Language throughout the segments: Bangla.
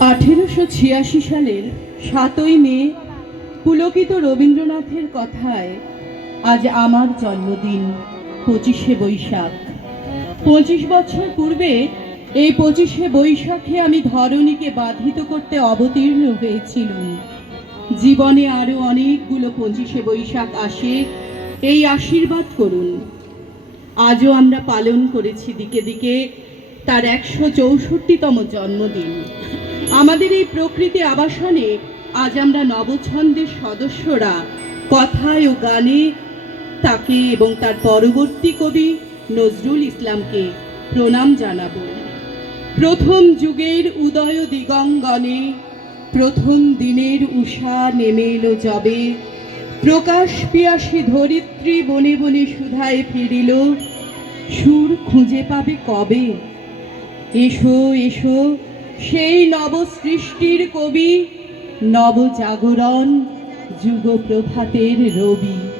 আঠেরোশো ছিয়াশি সালের সাতই মে পুলকিত রবীন্দ্রনাথের কথায়, আজ আমার জন্মদিন, পঁচিশে বৈশাখ। পঁচিশ বছর পূর্বে এই পঁচিশে বৈশাখে আমি ধরণীকে বাধিত করতে অবতীর্ণ হয়েছিলাম। জীবনে আরও অনেকগুলো পঁচিশে বৈশাখ আসে, এই আশীর্বাদ করুন। আজও আমরা পালন করেছি দিকে দিকে তার একশো চৌষট্টিতম জন্মদিন। আমাদের এই প্রকৃতি আবাসনে আজ আমরা নবছন্দের সদস্যরা কথায় ও গানে তাকে এবং তার পরবর্তী কবি নজরুল ইসলামকে প্রণাম জানাব। প্রথম যুগের উদয় দিগঙ্গনে, প্রথম দিনের উষা নেমে এলো যবে প্রকাশ পিয়াসী ধরিত্রী বনে বনে সুধায় ফিরিল, সুর খুঁজে পাবে কবে? এসো এসো সেই নব সৃষ্টির কবি নবজাগরণ যুগপ্রভাতের রবি।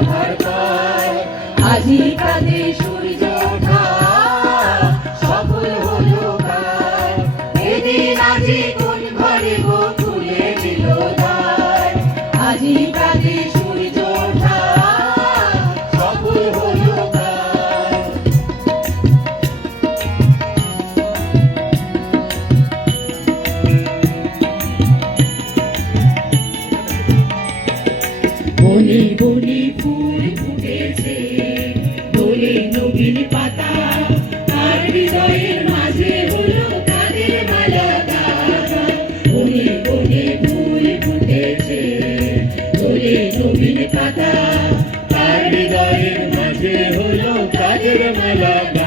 হলো পর আজি কাঁদে বনে ফুল ফুটেছে। দোলে নবীন পাতা তার হৃদয়ের মাঝে হলো কাজের মালা।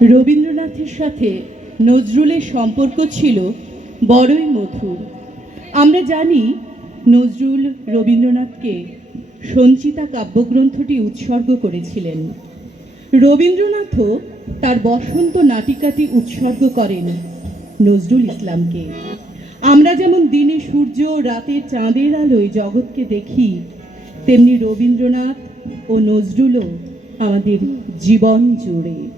রবীন্দ্রনাথের সাথে নজরুলের সম্পর্ক ছিল বড়ই মধুর। আমরা জানি নজরুল রবীন্দ্রনাথকে সঞ্চিতা কাব্যগ্রন্থটি উৎসর্গ করেছিলেন। রবীন্দ্রনাথও তার বসন্ত নাটিকাটি উৎসর্গ করেন নজরুল ইসলামকে। আমরা যেমন দিনে সূর্য রাতে চাঁদের আলোয় জগৎকে দেখি, তেমনি রবীন্দ্রনাথ ও নজরুলও আমাদের জীবন জুড়ে।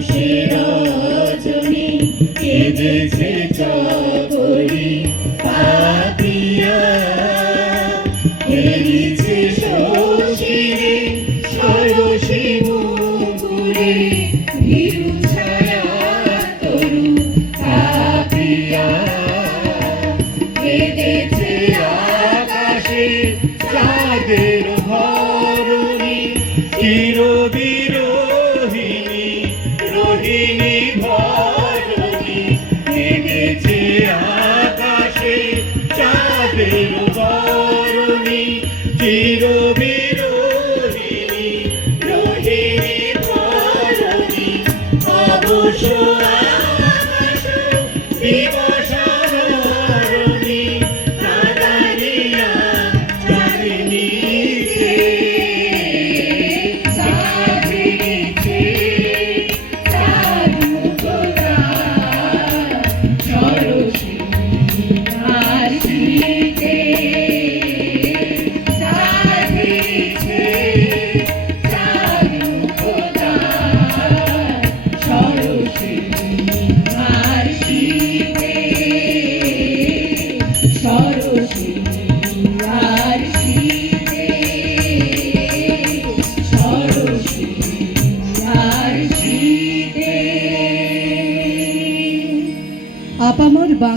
রজনী কেঁদেছে চকরি পাতিয়া হেরিছে শশীরে সরসী মুকুরে ভীরু ছায়া তরু পাতিয়া কেঁদে Vigo, Vigo.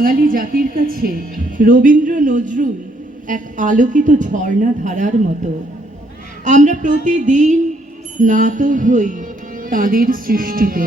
বাঙালি জাতির কাছে রবীন্দ্র নজরুল এক আলোকিত ঝর্ণা ধারার মতো। আমরা প্রতিদিন স্নাত হই তাঁদের সৃষ্টিতে।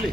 ಇರಲಿ